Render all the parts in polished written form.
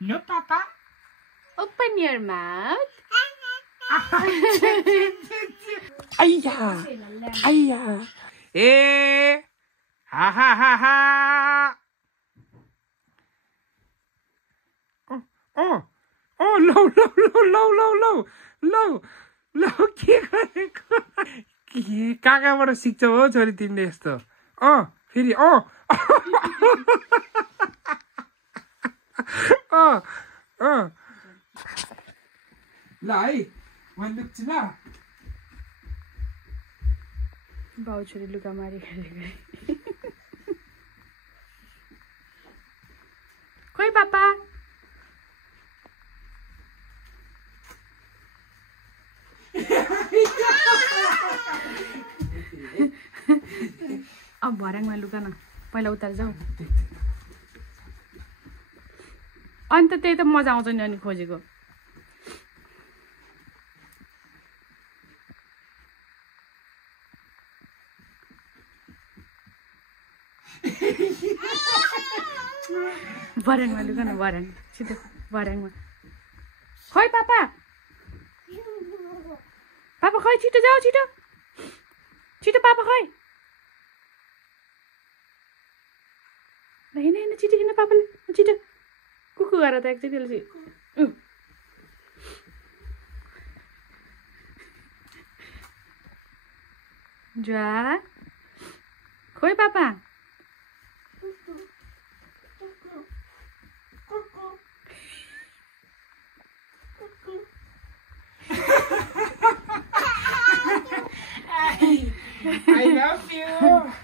No, Papa. Open your mouth. Ayya. Ayya. Eh. Ha ha ha ha. Oh. Oh, low. के गरेको के कहाँबाट सिक्छौ हो छोरी तिमीले यस्तो फेरि ल है मैले लुक्छु ल बाउ छोरी लुगा मारी गरे खोइ पापा अब भर्याङमा लुगा न पहिला उता जाऊ अन्त त्यही त मजा आउँछ नि अनि खोजेको भर्याङमा लुगा न भर्याङ छिटो भर्याङमा खोइ पापा पापा खोइ छिटो जाऊ छिटो छिटो पापा खोइ होइन छिटो किन पापाले छिटो कुकु गरेर त एकचोटि जा खोइ पापा I love you.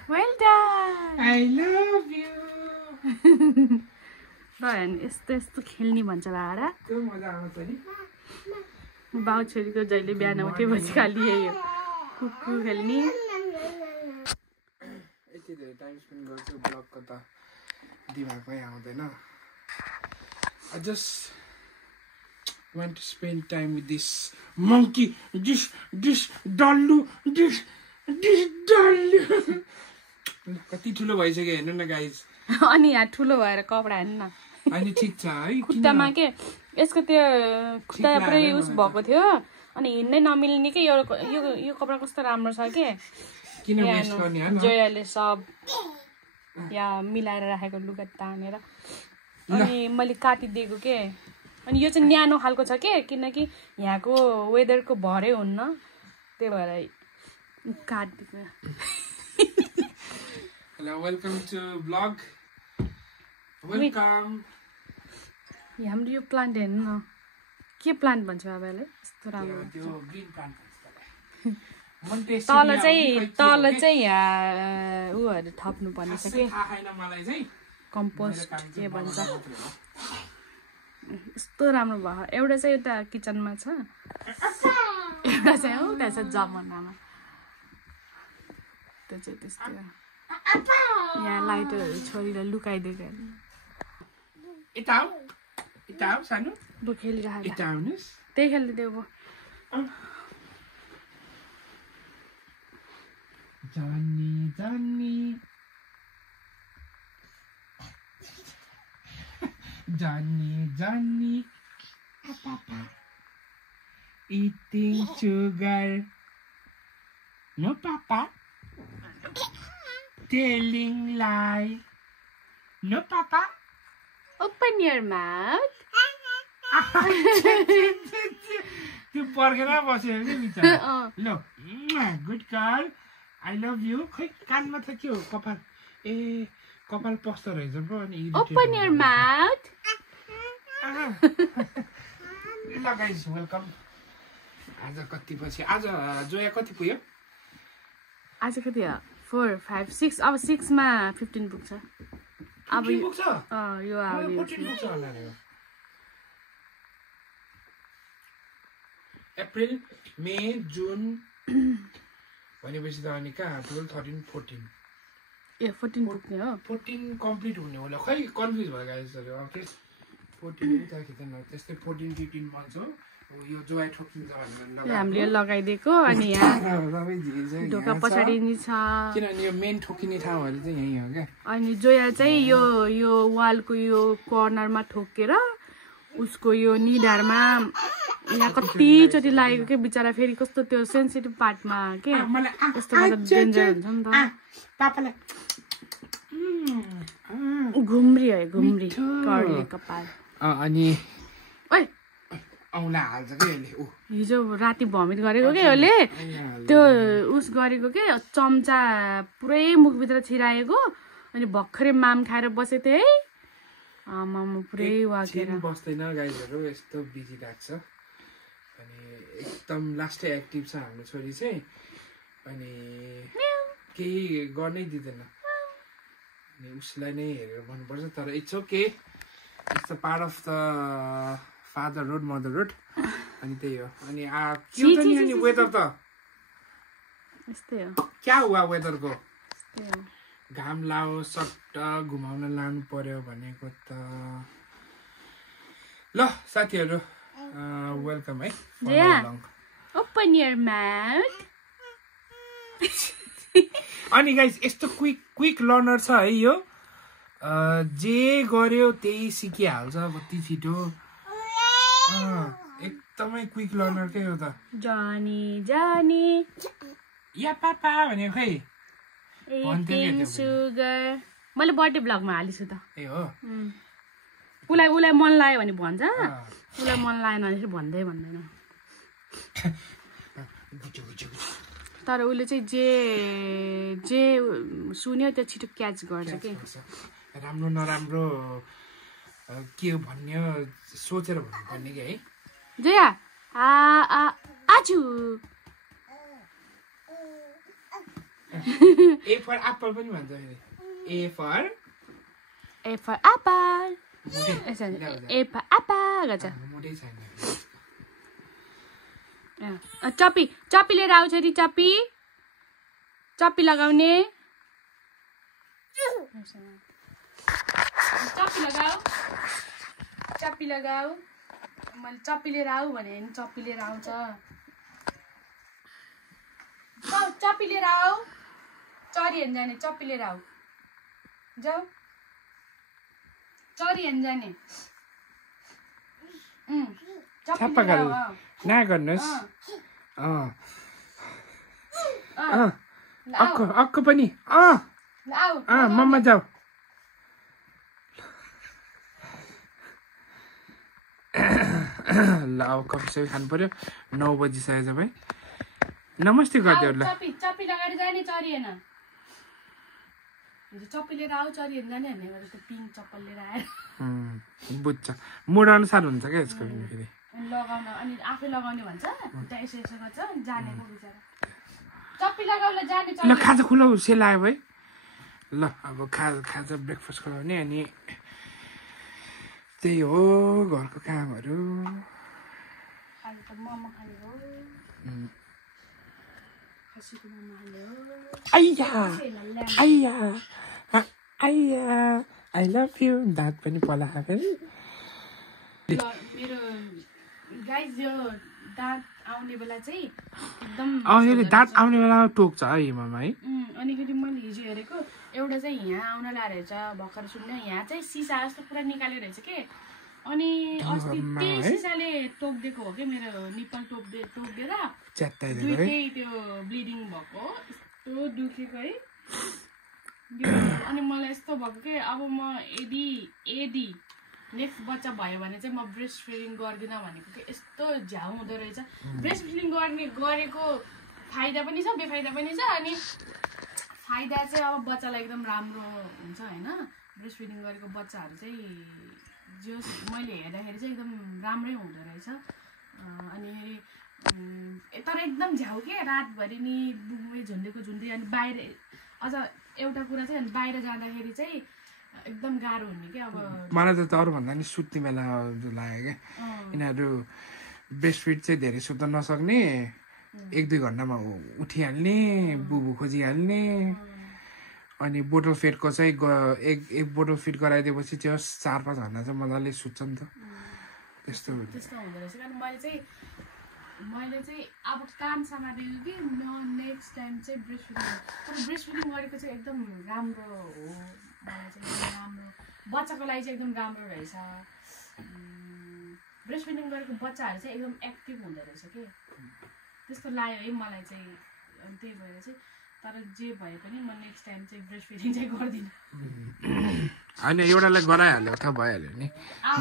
Well done. I love you. भएन यस्तो यस्तो खेल्ने भन्छ भाडा त्यो मजा आउँछ नि बाउ छोरीको जहिले बिहान उठेपछि खालि यही हो कुकु खेल्ने यति धेरै टाइम स्पेन्ड गर्छु ब्लगको त दिमागमै आउँदैन I just want to spend time with this monkey this Dallu this Dallu कति ठुलो भइसक्यो हेर्नु न गाइज अनि यहाँ ठुलो भएर कपडा हेर्नु न अनि ठिक छ है खुट्टामा के यसको त्यो खुट्टा पुरै युज भएको थियो अनि हिँड्नै नमिल्ने के यो कपडा कस्तो राम्रो छ के किन वेस्ट गर्ने हैन जोयाले सब यहाँ मिलाएर राखेको लुगा तानेर अनि मैले काटिदिएको के अनि यो चाहिँ न्यानो खालको छ के किनकि यहाँको वेदरको भरै हुन्न त्यही भएर काटिदिएको Hello, welcome to vlog. Welcome. हाम्रो यो प्लान्ट हेर्नु न के प्लान्ट भन्छ बाबाले यस्तो राम्रो त्यो ग्रीन प्लान्ट भन्छ तल चाहिँ यहाँ उहरू थप्नु पर्ने छ के कम्पोस्ट के भन्छ यस्तो राम्रो भयो एउटा चाहिँ एउटा किचनमा छ एउटा चाहिँ उता छ जमनामा त्यो चाहिँ त्यस्तो यहाँ लाइटरहरू छोरीलाई लुकाइदिएको यता सानो बो खेलिरहेको यता आउनुस् त्यही खेल्दै बो Johnny eating sugar no papa telling lie no papa open your mouth त्यो पर्खेर बस्यो नि बिचारा ल good girl I love you खै कानमा त के हो कपाल ए कपाल पस्दो रहेछ पो अनि open your mouth ल गाइस वेलकम आज कति पछि आज जोया कति पुग्यो आज कति हो 4 5 6 अब 6 मा 15 पुग्छ अब पुग्छ यो आउने 14 पुग्छ होला रे अप्रिल मे जुन भनेपछि त अनि कहाँ 12 13 14 ए 14 पुग्ने हो 14 कम्प्लिट हुने होला खै कन्फ्युज भयो गाइसहरु अब के 14 उता खिच्न त्यस्तै 14 15 मन्थ हो यो जोया ठोकिन्छ भनेर हामीले लगाइदिएको अनि यहाँ ढोका पछाडि नि छ किनभने यो मेन ठोकिने ठाउँहरु चाहिँ यही हो के अनि जोया चाहिँ यो वालको यो कर्नरमा ठोकेर उसको यो निधारमा यहाँ कतिचोटि लागेको के बिचरा फेरि कस्तो त्यो सेन्सिटिभ पार्टमा के यस्तो डेन्जर हुन्छ नि त घुम्री है घुम्री कर्ली कपाल अनि ओइ औला हाल्छ के यसले हिजो राति भमिट गरेको के यसले त्यो उस गरेको के चम्चा पुरै मुखभित्र छिराएको अनि भर्खरै माम खाएर बसेको थिएँ है आमामा पुरै वाकेर बस्दैन गाइजहरू यस्तो बिजी राख्छ अनि एकदम लास्टै एक्टिभ छ हाम्रो छोरी चाहिँ अनि केही गर्नै दिँदैन अनि उसलाई नै हेरेर भन्नुपर्छ तर it's okay it's a part of the fatherhood motherhood अनि त्यही हो अनि के हो नि वेदर त यस्तै हो क्या हुआ वेदरको घाम लाओ सट्ट घुमाउन लानु पर्यो भनेको त ल साथीहरू वेलकम है ओपन योर माउथ अनि गाइस यस्तो क्विक लर्नर छ है यो जे गर्यो त्यही सिकिहाल्छ कति छिटो एकदमै क्विक लर्नर के हो त जानी जानी या पापा भनेको खै सुगर मैले बर्थडे ब्लगमा हालिछु त ए हो उसलाई मन लाग्यो भने भन्छ उसलाई मन लागेन भने भन्दै भन्दैन तर उसले चाहिँ जे सुन्यो त्यो छिटो क्याच गर्छ के राम्रो नराम्रो के हो भन्ने सोचेर भन्नुपर्ने कि है जया आजु ए फर एप्पल पनि भन्छ फेरि A for apple A for apple गर्छ मोटै छैन चप्पी लिएर आउँछ नि चप्पी लगाउने चप्पी लगाऊ मैले चप्पी लिएर आऊ भने चप्पी लिएर आउँछ चप्पी लिएर आऊ चरी हेर्न जाने चप्पी लिएर आऊ जाऊ चरी हेर्न जाने छाप्पा गर्नु ना गर्नुहोस् अक्क पनि मम्मा जाऊ ल अब कफी सबै खानु पर्यो 9 बजिसकेको छ भाइ नमस्ते गरिदियो ल चप्पी लगाएर जाने चरी हेर्न चप्पी लिएर आऊ चरी हेर्न जाने भन्ने पिङ्क चप्पल लिएर आएर बुझ्छ मुड अनुसार हुन्छ क्या यसको फेरि लगाउन अनि आफै लगाउने भन्छ खुट्टा यसो यसो गर्छ जानेको बिचरा चप्पी लगाउला जाने ल खाजा खुलाउ सेल आयो भाइ ल अब खाजा ब्रेकफास्ट गराउने अनि त्यही हो घरको कामहरू आज त मोमो खाने हो खसीको मोमो खाने हो आइया आई लभ यु दाँत पनि पला फेरि मेरो गाइस यो दाँत आउने बेला चाहिँ एकदम यो दाँत आउने बेलामा टोक्छ है हिमामा है अनिखेरि मैले हिजो हेरेको एउटा चाहिँ यहाँ आउन लागेको रहेछ भर्खर सुन्ने यहाँ चाहिँ सिसा जस्तो पुरा निकालेको रहेछ के अनि अस्ति त्यही सिसाले टोकिदिएको हो कि मेरो निप्पल टोकिदिएर दुईटै त्यो ब्लिडिङ भएको यस्तो दुखेको है अनि मलाई यस्तो भएको कि अब म यदि नेक्स्ट बच्चा भयो भने चाहिँ म ब्रेस्ट फिडिङ गर्दिनँ भनेको कि यस्तो झ्याउ हुँदो रहेछ ब्रेस्ट फिडिङ गरेको फाइदा पनि छ बेफाइदा पनि छ अनि फाइदा चाहिँ अब बच्चालाई एकदम राम्रो हुन्छ होइन ब्रेस्ट फिडिङ गरेको बच्चाहरू चाहिँ जो मैले हेर्दाखेरि चाहिँ एकदम राम्रै हुँदो रहेछ अनि तर एकदम झ्याउ के रातभरि नि बुबुमै झुन्डेको अनि बाहिर अझ एउटा कुरा चाहिँ अनि बाहिर जाँदाखेरि चाहिँ एकदम गाह्रो हुने क्या अब मलाई त अरूभन्दा नि सुत्ने बेला लाग्यो क्या यिनीहरू ब्रेस्ट फिड चाहिँ धेरै सुत्न नसक्ने 1-2 घन्टामा उठिहाल्ने बुबु खोजिहाल्ने अनि बोटल फिडको चाहिँ एक बोटल फिड गराइदिएपछि त्यो 4-5 घन्टा चाहिँ मजाले सुत्छ नि त त्यस्तो हुँदो रहेछ अनि मैले चाहिँ अब कान समातेको कि नेक्स्ट टाइम चाहिँ ब्रेस्ट फिडिङ गरेको चाहिँ एकदम राम्रो हो मलाई चाहिँ राम्रो बच्चाको लागि चाहिँ एकदम राम्रो रहेछ ब्रेस्ट फिडिङ गरेको बच्चाहरू चाहिँ एकदम एक्टिभ हुँदो रहेछ के त्यस्तो लाग्यो है मलाई चाहिँ अनि त्यही भएर चाहिँ तर जे भए पनि म नेक्स्ट टाइम चाहिँ ब्रेस्ट फिडिङ चाहिँ गर्दिनँ होइन एउटालाई गराइहाल्यो त भइहाल्यो नि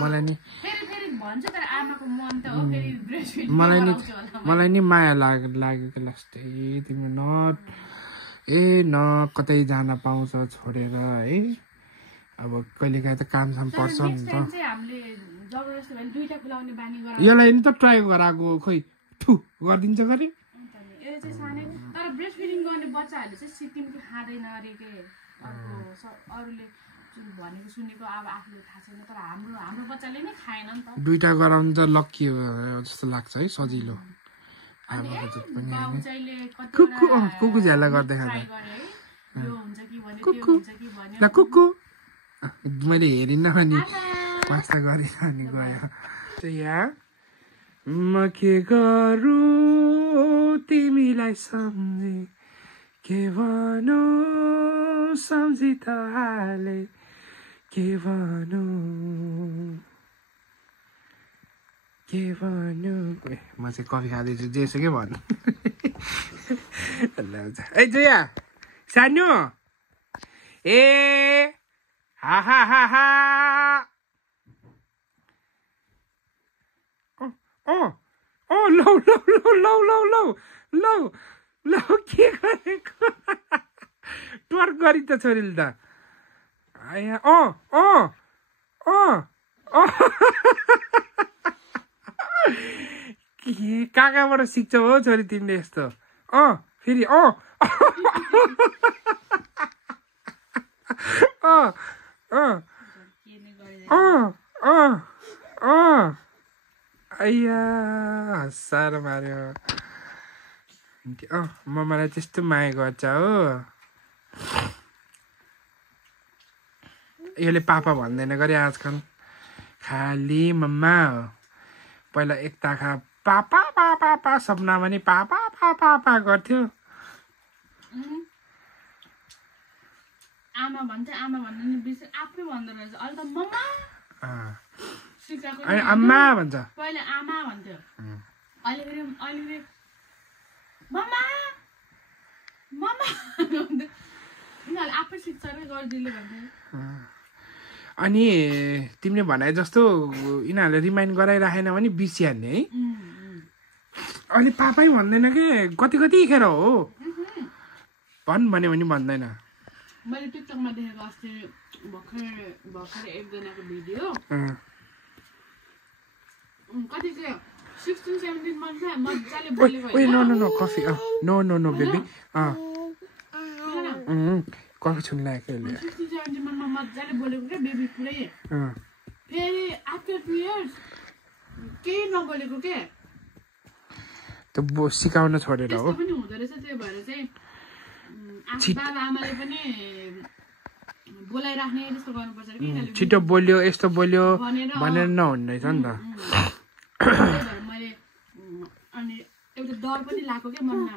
मलाई नि फेरि भन्छु तर आमाको मन त हो फेरि ब्रेस्ट फिडिङ मलाई नि माया लागेको जस्तै तिम्रो न कतै जान पाउँछ छोडेर है अब कहिलेकाहीँ त कामसाम पर्छ नि त यसलाई नि त ट्राई गराएको खोइ ठु गरिदिन्छ गरे तर ब्रेस्ट फिडिङ गर्ने बच्चाहरूले चाहिँ सिक्किमको खाँदैन अरे के अरूले भनेको सुनेको अब आफूले थाहा छैन तर हाम्रो बच्चाले नै खाएन नि त दुईटा गराउनु त लक्की हो जस्तो लाग्छ है सजिलो कुकु झ्याला गर्दै खाँदा कुकु मैले हेरिनँ अनि मास्ता गरिनँ अनि गयो यहाँ म के गरौँ तिमीलाई सम्झे के भनौँ सम्झी त हाले के भनौँ म चाहिँ कफी खाँदैछु जेसुकै भन्नु ए जुया सानो ए हा हा हा हा लौ के गरेको ट्वर्क गरी त छोरीले त कहाँबाट सिक्छौ हो छोरी तिमीले यस्तो फेरि अय्या हँसाएर मार्यो मलाई त्यस्तो माया गर्छ हो यसले पापा भन्दैन गरे आजकल खाली मम्मा हो पहिला एकताखा पापा पापा पा सपनामा नि पापा पापा पा गर्थ्यो आमा भन्थे आमा भन्दा नि बिर्से आफै भन्दो रहेछ अहिले त मम्मा अनि आमा भन्छ पहिले आमा भन्थ्यो अहिले मम्मा मम्मा यिनीहरूले आफै शिक्षा नै गरिदिले भन्थ्यो अनि तिमीले भने जस्तो यिनीहरूले रिमाइन्ड गराइराखेन भने बिर्सिहाल्ने है अहिले पापै भन्दैन के कति खेर हो भन्यो भने भन्दैन मैले टिकटकमा देखेको अस्ति भर्खर एकजनाको भिडियो कति चाहिँ 16-17 मन्थ मजाले बोलेको no coffee no baby coffee छुन लाग्यो 16-17 मन्थमा मजाले बोलेको के बेबी पुरै फेरि आफ्टर 2 इयर्स केही नबोलेको के त सिकाउन छोडेर हो पनि हुँदो रहेछ त्यही भएर चाहिँ बाबा आमाले पनि बोलाइराख्ने जस्तो गर्नुपर्छ कि छिटो बोल्यो यस्तो बोल्यो भनेर नहुने रहेछ नि त मैले अनि एउटा डर पनि लाग्यो क्या मनमा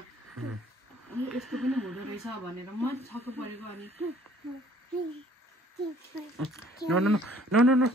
यस्तो पनि हुँदो रहेछ भनेर म छक्क परेको अनि नो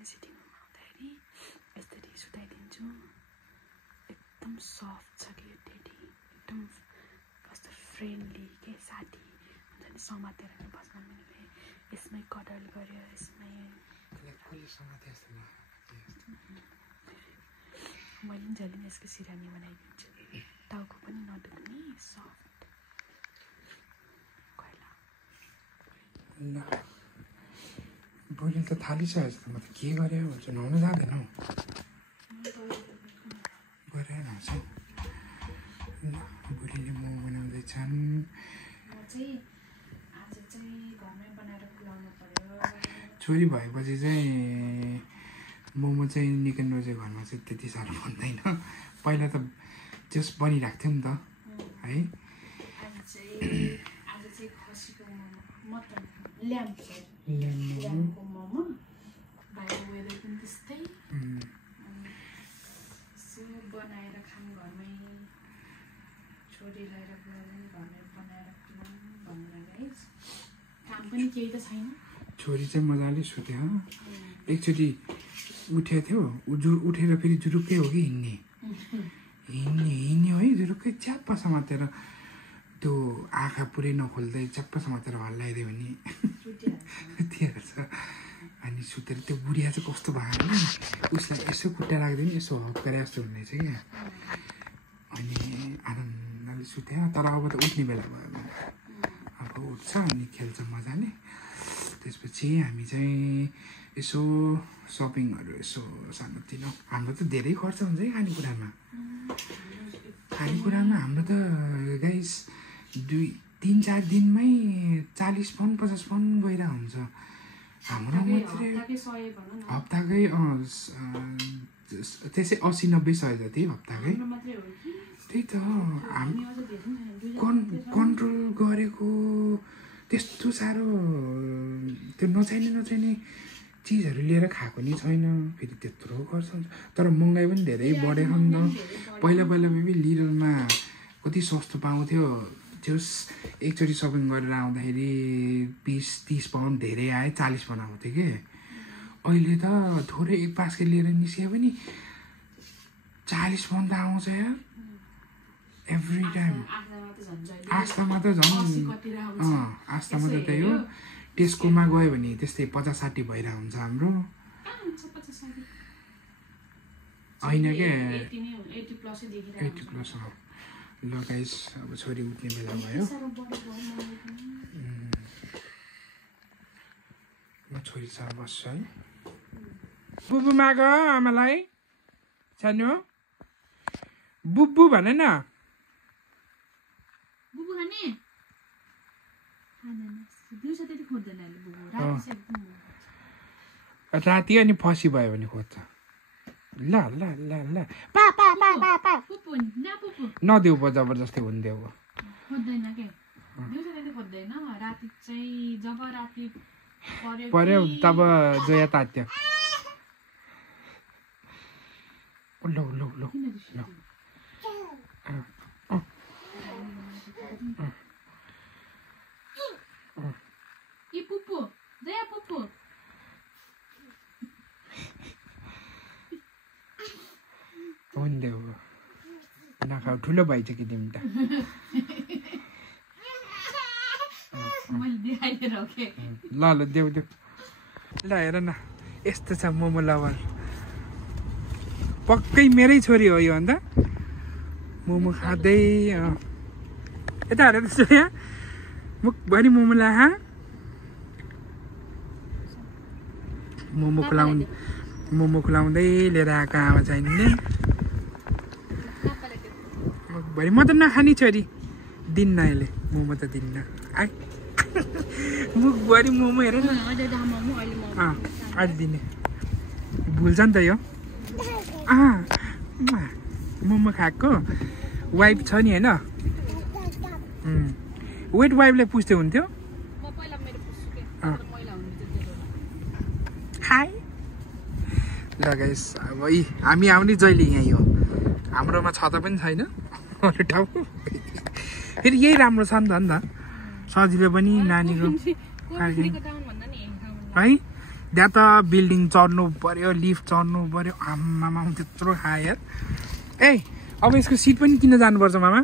सिटिङ रुममा आउँदाखेरि यसरी सुताइदिन्छु एकदम सफ्ट छ कि टेडी एकदम कस्तो फ्रेन्डली के साथी हुन्छ नि समातेर नि बस्न मिल्ने यसमै कडल गर्यो यसमै मैले पनि जहिले यसको सिरानी बनाइदिन्छु टाउको पनि नदुख्ने सफ्ट बुढीले त थालिसकेछ त म त के गरेँ भन्छु नुहाउनु जाँदैन हौ गएर नुहाउँछ बुढीले मोमो बनाउँदैछन् छोरी भएपछि चाहिँ मोमो चाहिँ निकेन रोजेको घरमा चाहिँ त्यति साह्रो बन्दैन पहिला त जस बनिरहेको थियो नि त है बनाएर खाम घरमै छोरीलाई र बुढालाई घरमै बनाएर खाम भनेर गाइस काम पनि केही त छैन छोरी चाहिँ मजाले सुत्यो एकचोटि उठेको थियो उठेर फेरि जुरुक्कै हो कि हिँड्ने है जुरुक्कै च्याप्पा समातेर त्यो आँखा पुरै नखोल्दै च्याप्पा समातेर हल्लाइदियो भने सुतिहाल्छ अनि सुतेर त्यो बुढिया चाहिँ कस्तो भयो भने उसलाई यसो खुट्टा राख्दैन यसो हक गरे जस्तो हुँदैछ क्या अनि आनन्दले सुत्यो तर अब त उठ्ने बेला भयो अब उठ्छ अनि खेल्छ मजाले त्यसपछि हामी चाहिँ यसो सपिङहरू यसो सानोतिनो हाम्रो त धेरै खर्च हुन्छ है खानेकुरामा हाम्रो त गाइस 2-3-4 दिनमै 40 पाउन्ड 50 पाउन्ड गइरहेको हुन्छ हाम्रो मात्रै हप्ताकै त्यसै 80-90 सय जति हप्ताकै त्यही त कन्ट्रोल गरेको त्यस्तो साह्रो त्यो नचाहिने चिजहरू लिएर खाएको नि छैन फेरि त्यत्रो खर्च हुन्छ तर महँगाइ पनि धेरै बढेको नि त पहिला बेबी लिडलमा कति सस्तो पाउँथ्यो त्यस एकचोटि सपिङ गरेर आउँदाखेरि 20-30 पाउन्ड धेरै आयो 40 पाउन्ड आउँथ्यो कि अहिले त थोरै एक बास्केट लिएर निस्कियो भने 40 पाउन्ड त आउँछ यार एभ्री टाइम आस्थामा त झन् आस्थामा त त्यही हो टेस्कोमा गयो भने त्यस्तै 50-60 भइरहेको हुन्छ हाम्रो होइन क्या 80+ ल गाइस अब छोरी उठ्ने बेला भयो म छोरीसँग बस्छु है बुबु माग आमालाई सानो बुबु भने न बुबु खाने दिउँसो त्यति खोज्दैन राति अनि फसी भयो भने खोज्छ ल ल ल ल पा पा पा पा पा नदेऊ जबरजस्ती हुन्थ्यो खोज्दैन के दिउँसो त्यति खोज्दैन राति चाहिँ जब राति पर्यो तब जोया तात्यो ल ल ल ए पुप्पु जया पुप्पु हुन्थ्यो नखाऊ ठुलो भइछ कि तिमी त ल ल देऊ ल हेर न यस्तो छ मोमो लभर पक्कै मेरै छोरी हो यो अन्त मोमो खाँदै यता हेर त्यस्तो यहाँ मुखभरि मोमो ला मोमो खुलाउँदै लिएर आएको आमा चाहिने मुखभरि म त नखाने छोरी दिन्न अहिले मोमो त दिन्न आइ मुखभरि मोमो हेर न अहिले दिने भुल्छ नि त यो मोमो खाएको वाइफ छ नि होइन वेट वाइफलाई पुछ्दै हुन्थ्यो हाई ल गाइस अब हामी आउने जहिले यहीँ हो हाम्रोमा छता पनि छैन अरू ठाउँ फेरि यही राम्रो छ नि त सजिलो पनि नानीको है त्यहाँ त बिल्डिङ चढ्नु पर्यो लिफ्ट चढ्नु पर्यो आमामा त्यत्रो खायो यार ए अब यसको सिट पनि किन जानुपर्छ मामा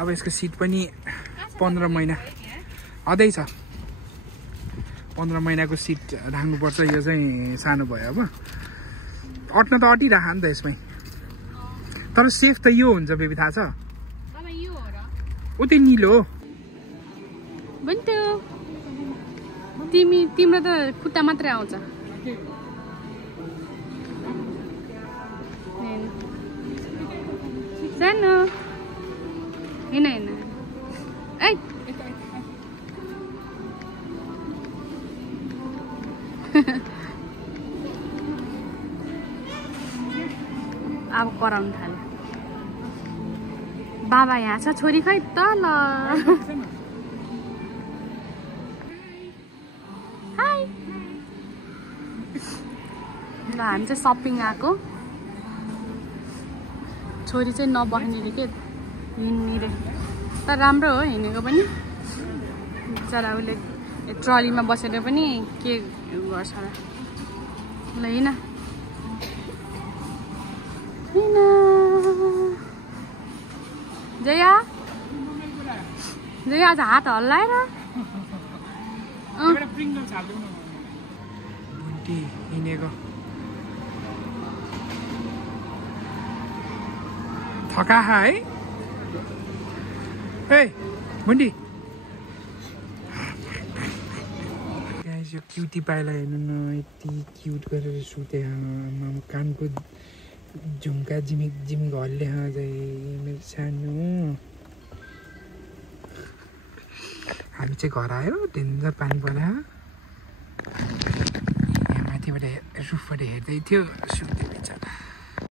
अब यसको सिट पनि 15 महिना अझै छ 15 महिनाको सिट राख्नुपर्छ यो चाहिँ सानो भयो अब अट्न त अटिराख नि त यसमै तर सेफ त यो हुन्छ बेबी थाहा छ उतै निलो हो तिम्रो त खुट्टा मात्रै आउँछ सानो हैन हैन ऐ अब कराउनु थाल्यो बाबा यहाँ छ छोरी खै त ल हाई ल हामी चाहिँ सपिङ आएको छोरी चाहिँ नबस्ने रे के हिँड्ने रे तर राम्रो हो हिँडेको पनि बिचरा उसले ट्रलीमा बसेर पनि के गर्छ र ल हिँड जया जया आज हात हल्लाएर हिँडेको थका है ए बुन्डी यो क्युटी पाइला हेर्नु न यति क्युट गरेर सुते कानको झुम्का झिमिक झिमिक हल्ले मेरो सानो हामी चाहिँ घर आयो डेन्जर पानी पऱ्यो यहाँ माथिबाट रुफबाट हेर्दै थियो सुत्यो बिचरा